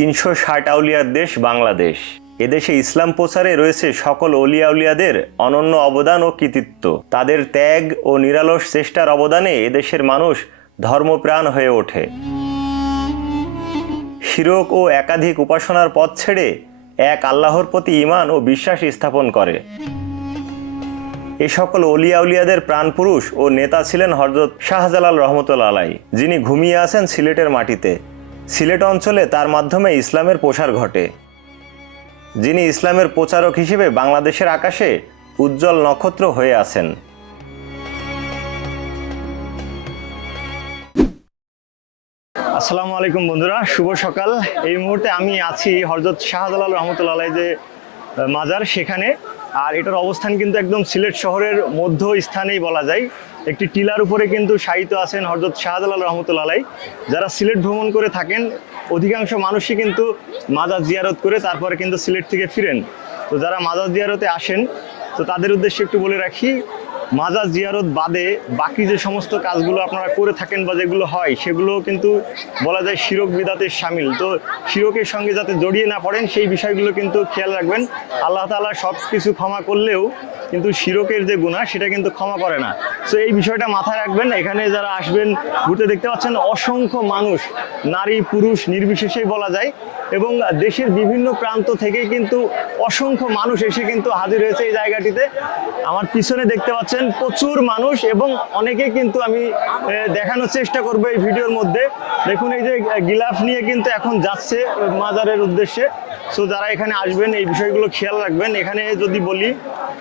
তিনশো ষাট আউলিয়ার দেশ বাংলাদেশ। এদেশে ইসলাম প্রচারে রয়েছে সকল অলিয়া উলিয়াদের অনন্য অবদান ও কৃতিত্ব। তাদের ত্যাগ ও নিরালস চেষ্টার অবদানে এদেশের মানুষ ধর্মপ্রাণ হয়ে ওঠে। শিরক ও একাধিক উপাসনার পথ ছেড়ে এক আল্লাহর প্রতি ঈমান ও বিশ্বাস স্থাপন করে। এ সকল অলিয়া উলিয়াদের প্রাণপুরুষ ও নেতা ছিলেন হরজত শাহজালাল রহমতুল্লা আলাই যিনি ঘুমিয়ে আছেন সিলেটের মাটিতে। সিলেট অঞ্চলে তার মাধ্যমে ইসলামের প্রসার ঘটে। যিনি ইসলামের প্রচারক হিসেবে বাংলাদেশের আকাশে উজ্জ্বল নক্ষত্র হয়ে আছেন। আসসালামু আলাইকুম বন্ধুরা, শুভ সকাল। এই মুহূর্তে আমি আছি হরজত শাহজালাল রহমতুল্লাহ যে মাজার, সেখানে আর এটার অবস্থান কিন্তু একদম সিলেট শহরের মধ্য স্থানেই বলা যায়। একটি টিলার উপরে কিন্তু শায়িত আছেন হরজত শাহজালাল রহমতুল্লাহ। যারা সিলেট ভ্রমণ করে থাকেন, অধিকাংশ মানুষই কিন্তু মাজার জিয়ারত করে তারপরে কিন্তু সিলেট থেকে ফিরেন। তো যারা মাজার জিয়ারতে আসেন, তো তাদের উদ্দেশ্যে একটু বলে রাখি মাজার জিয়ারত বাদে বাকি যে সমস্ত কাজগুলো আপনারা করে থাকেন বা যেগুলো হয় সেগুলো কিন্তু বলা যায় শিরক বিদাতের সামিল। তো শিরকের সঙ্গে যাতে জড়িয়ে না পড়েন, সেই বিষয়গুলো কিন্তু খেয়াল রাখবেন। আল্লাহ তাআলা সব কিছু ক্ষমা করলেও কিন্তু শিরকের যে গুণা সেটা কিন্তু ক্ষমা করে না। তো এই বিষয়টা মাথায় রাখবেন। এখানে যারা আসবেন, ঘুরতে দেখতে পাচ্ছেন অসংখ্য মানুষ, নারী, পুরুষ নির্বিশেষেই বলা যায় এবং দেশের বিভিন্ন প্রান্ত থেকে কিন্তু অসংখ্য মানুষ এসে কিন্তু হাজির হয়েছে এই জায়গাটিতে। আমার পিছনে দেখতে পাচ্ছেন প্রচুর মানুষ এবং অনেকে কিন্তু আমি দেখানোর চেষ্টা করব এই ভিডিওর মধ্যে। দেখুন এই যে গিলাফ নিয়ে কিন্তু এখন যাচ্ছে মাজারের উদ্দেশ্যে। সো যারা এখানে আসবেন, এই বিষয়গুলো খেয়াল রাখবেন। এখানে যদি বলি,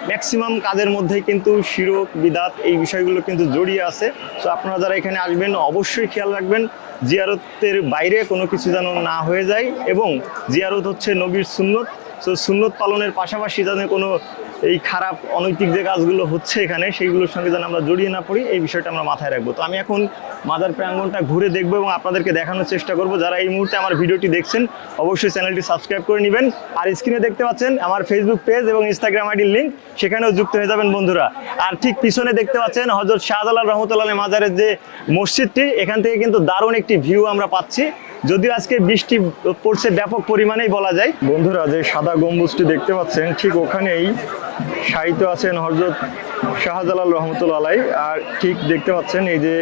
ম্যাক্সিমাম কাজের মধ্যেই কিন্তু শিরক, বিদাত এই বিষয়গুলো কিন্তু জড়িয়ে আছে। সো আপনারা যারা এখানে আসবেন, অবশ্যই খেয়াল রাখবেন। জিয়ারতের বাইরে কোনো কিছু যেন না হয়ে যায় এবং জিয়ারত হচ্ছে নবীর সুন্নত। তো সুন্নত পালনের পাশাপাশি যেন কোনো এই খারাপ অনৈতিক যে কাজগুলো হচ্ছে এখানে, সেইগুলোর সঙ্গে যেন আমরা জড়িয়ে না পড়ি, এই বিষয়টা আমরা মাথায় রাখব। তো আমি এখন মাদার প্রাঙ্গনটা ঘুরে দেখব এবং আপনাদেরকে দেখানোর চেষ্টা করব। যারা এই মুহূর্তে আমার ভিডিওটি দেখছেন, অবশ্যই চ্যানেলটি সাবস্ক্রাইব করে নেবেন। আর স্ক্রিনে দেখতে পাচ্ছেন আমার ফেসবুক পেজ এবং ইনস্টাগ্রাম আইডির লিঙ্ক সেখানেও যুক্ত হয়ে যাবেন বন্ধুরা। আর ঠিক পিছনে দেখতে পাচ্ছেন হজরত শাহজালাল রহমতুল্লাহ মাজারের যে মসজিদটি, এখান থেকে কিন্তু দারুণ একটি ভিউ আমরা পাচ্ছি। যদিও আজকে বৃষ্টি পড়ছে ব্যাপক পরিমাণেই বলা যায়। বন্ধুরা, যে সাদা গম্বুজটি দেখতে পাচ্ছেন, ঠিক ওখানেই সাহিত্য আছেন হজরত শাহজালাল রহমতুল্লাহ আলাই। আর ঠিক দেখতে পাচ্ছেন, এই যে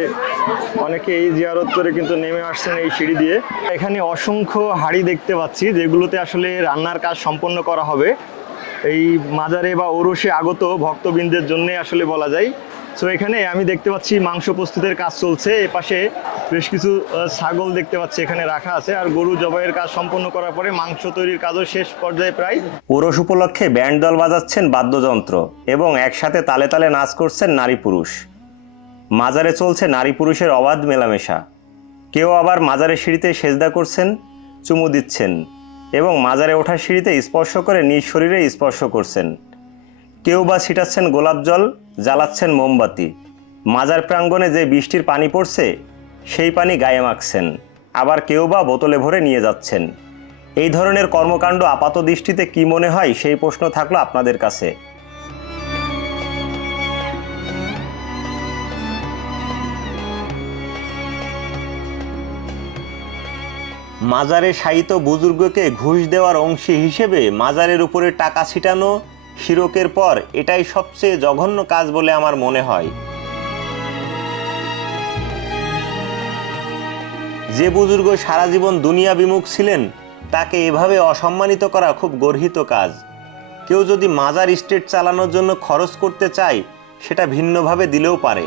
অনেকে এই জিয়ারত করে কিন্তু নেমে আসছেন এই সিঁড়ি দিয়ে। এখানে অসংখ্য হাড়ি দেখতে পাচ্ছি, যেগুলোতে আসলে রান্নার কাজ সম্পন্ন করা হবে। এই মাজারে বা ওরসে আগত ভক্তবৃন্দের জন্য আসলে বলা যায়। সো এখানে আমি দেখতে পাচ্ছি মাংস প্রস্তুতের কাজ চলছে। এ পাশে বেশ কিছু ছাগল দেখতে পাচ্ছি এখানে রাখা আছে। আর গরু জবাইয়ের কাজ সম্পন্ন করার পরে মাংস তৈরির কাজও শেষ পর্যায়ে প্রায়। ওরস উপলক্ষে ব্যান্ড দল বাজাচ্ছেন বাদ্যযন্ত্র এবং একসাথে তালে তালে নাচ করছেন নারী পুরুষ। মাজারে চলছে নারী পুরুষের অবাধ মেলামেশা। কেউ আবার মাজারের সিঁড়িতে সেজদা করছেন, চুমু দিচ্ছেন এবং মাজারে ওঠার সিঁড়িতে স্পর্শ করে নিজ শরীরে স্পর্শ করছেন। কেউ বা ছিটাচ্ছেন গোলাপ জল, জ্বালাচ্ছেন মোমবাতি। মাজার প্রাঙ্গণে যে বৃষ্টির পানি পড়ছে, সেই পানি গায়ে মাখছেন। আবার কেউ বা বোতলে ভরে নিয়ে যাচ্ছেন। এই ধরনের কর্মকাণ্ড আপাত দৃষ্টিতে কি মনে হয়, সেই প্রশ্ন থাকল আপনাদের কাছে। মাজারে শায়িত বুজুর্গকে ঘুষ দেওয়ার অংশী হিসেবে মাজারের উপরে টাকা ছিটানো শিরকের পর এটাই সবচেয়ে জঘন্য কাজ বলে আমার মনে হয়। যে বুজুর্গ সারা জীবন দুনিয়া বিমুখ ছিলেন, তাকে এভাবে অসম্মানিত করা খুব গর্হিত কাজ। কেউ যদি মাজার স্টেট চালানোর জন্য খরচ করতে চায়, সেটা ভিন্নভাবে দিলেও পারে।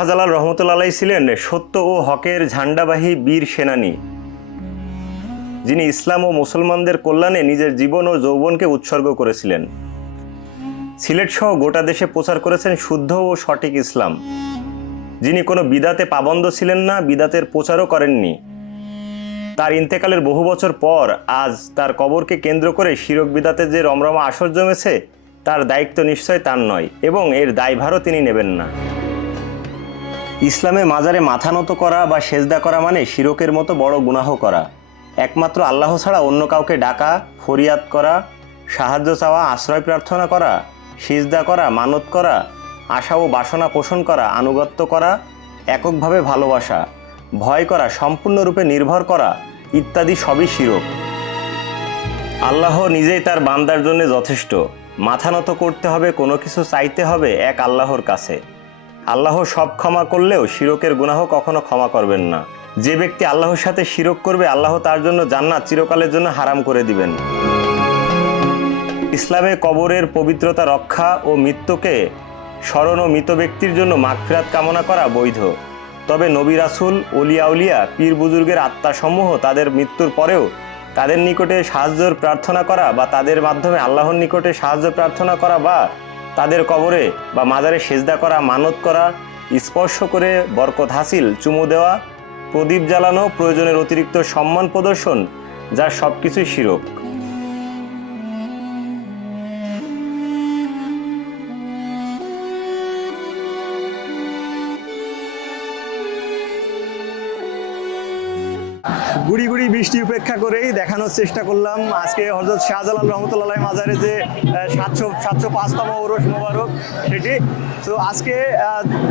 শাহজালাল রহমতুল্লাহ ছিলেন সত্য ও হকের ঝান্ডাবাহী বীর সেনানী। যিনি ইসলাম ও মুসলমানদের কল্যাণে নিজের জীবন ও যৌবনকে উৎসর্গ করেছিলেন। সিলেট সহ গোটা দেশে প্রচার করেছেন শুদ্ধ ও সঠিক ইসলাম। যিনি কোনো বিদাতে পাবন্দ ছিলেন না, বিদাতের প্রচারও করেননি। তার ইন্তেকালের বহু বছর পর আজ তার কবরকে কেন্দ্র করে শিরক বিদাতে যে রমরমা আসর জমেছে, তার দায়িত্ব নিশ্চয় তার নয় এবং এর দায়ভারও তিনি নেবেন না। ইসলামে মাজারে মাথা নত করা বা সেজদা করা মানে শিরকের মতো বড় গুনাহ করা। একমাত্র আল্লাহ ছাড়া অন্য কাউকে ডাকা, ফরিয়াদ করা, সাহায্য চাওয়া, আশ্রয় প্রার্থনা করা, সিজদা করা, মানত করা, আশা ও বাসনা পোষণ করা, আনুগত্য করা, এককভাবে ভালোবাসা, ভয় করা, সম্পূর্ণরূপে নির্ভর করা ইত্যাদি সবই শিরক। আল্লাহ নিজেই তার বান্দার জন্য যথেষ্ট। মাথা নত করতে হবে, কোনো কিছু চাইতে হবে এক আল্লাহর কাছে। আল্লাহ সব ক্ষমা করলেও শিরকের গুনাহ কখনো ক্ষমা করবেন না। যে ব্যক্তি আল্লাহর সাথে শিরক করবে, আল্লাহ তার জন্য জান্নাত চিরকালের জন্য হারাম করে দিবেন। ইসলামে কবরের পবিত্রতা রক্ষা ও মৃত্যুকে স্মরণ ও মৃত ব্যক্তির জন্য মাগফিরাত কামনা করা বৈধ। তবে নবী রাসুল উলিয়া উলিয়া, পীর বুজুর্গের আত্মাসমূহ তাদের মৃত্যুর পরেও তাদের নিকটে সাহায্যের প্রার্থনা করা বা তাদের মাধ্যমে আল্লাহর নিকটে সাহায্য প্রার্থনা করা বা তাদের কবরে বা মাজারে সেজদা করা, মানত করা, স্পর্শ করে বরকত হাসিল, চুমু দেওয়া, প্রদীপ জ্বালানো প্রয়োজনের অতিরিক্ত সম্মান প্রদর্শন, যা সব কিছুই শিরক। উপেক্ষা করেই দেখানোর চেষ্টা করলাম। আজকে হজরত শাহজালাল রহমতুল্লাহ মাজারে যে সাতশো সাতশো পাঁচতম ওরস মোবারক সেটি। তো আজকে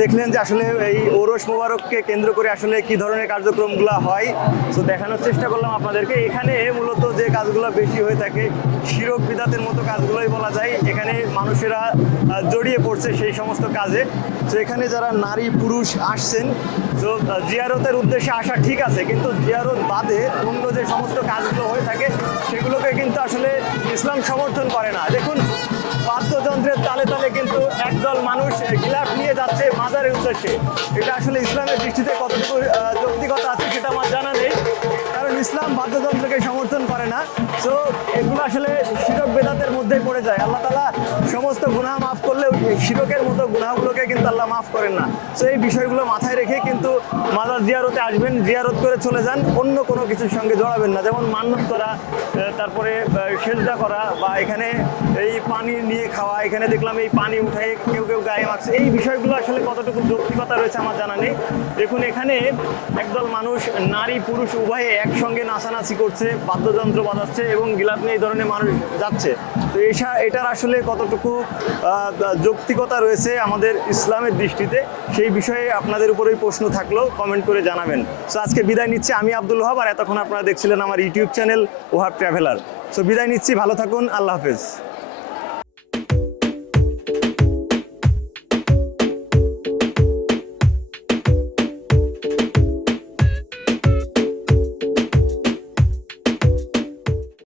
দেখলেন যে আসলে এই ওরস মোবারককে কেন্দ্র করে আসলে কি ধরনের কার্যক্রমগুলো হয়। তো দেখানোর চেষ্টা করলাম আপনাদেরকে। এখানে মূলত কাজগুলো বেশি হয়ে থাকে। শিরক বিদাতের মতো কাজগুলোই বলা যায়। এখানে মানুষেরা জড়িয়ে পড়ছে সেই সমস্ত কাজে। তো এখানে যারা নারী, পুরুষ আসছেন, তো জিয়ারতের উদ্দেশ্যে আসা ঠিক আছে, কিন্তু জিয়ারত বাদে অন্য যে সমস্ত কাজগুলো হয়ে থাকে, সেগুলোকে কিন্তু আসলে ইসলাম সমর্থন করে না। দেখুন, বাদ্যযন্ত্রের তালে তালে কিন্তু একদল মানুষ গিলাফ নিয়ে যাচ্ছে মাজারের উদ্দেশ্যে। এটা আসলে ইসলামের দৃষ্টিতে কতটুকু যৌক্তিকতা আছে সেটা আমার জানা নেই। কারণ ইসলাম বাদ্যযন্ত্রকে সমর্থন আসলে শিরক বেদাতের মধ্যে পড়ে যায়। আল্লাহ তালা সমস্ত গুনাহ মাফ করলেও শিরকের মতো গুনাহগুলোকে আল্লাহ মাফ করেন না। তো এই বিষয়গুলো মাথায় রেখে কিন্তু মাজার জিয়ারতে আসবেন, জিয়ারত করে চলে যান, অন্য কোনো কিছুর সঙ্গে জড়াবেন না। যেমন মান্নত করা তারপরে সেজদা করা বা এখানে এই পানি নিয়ে খাওয়া, এখানে দেখলাম এই পানি উঠাই কেউ কেউ গায়ে মাখছে। এই বিষয়গুলো আসলে কতটুকু যৌক্তিকতা রয়েছে আমার জানা নেই। দেখুন, এখানে একদল মানুষ, নারী, পুরুষ, উভয়ে একসঙ্গে নাচানাচি করছে, বাদ্যযন্ত্র বাজাচ্ছে এবং গিলাপ নিয়ে এই ধরনের মানুষ যাচ্ছে। তো এটার আসলে কতটুকু যৌক্তিকতা রয়েছে আমাদের ইসলামের দৃষ্টিতে সেই বিষয়ে আপনাদের উপরেই প্রশ্ন থাকলেও কমেন্ট করে জানাবেন। সো আজকে বিদায় নিচ্ছি আমি আব্দুল ওহাব, আর এতক্ষণ আপনারা দেখছিলেন আমার YouTube channel Wahab traveller so বিদায় নিচ্ছি, ভালো থাকুন, আল্লাহ হাফেজ।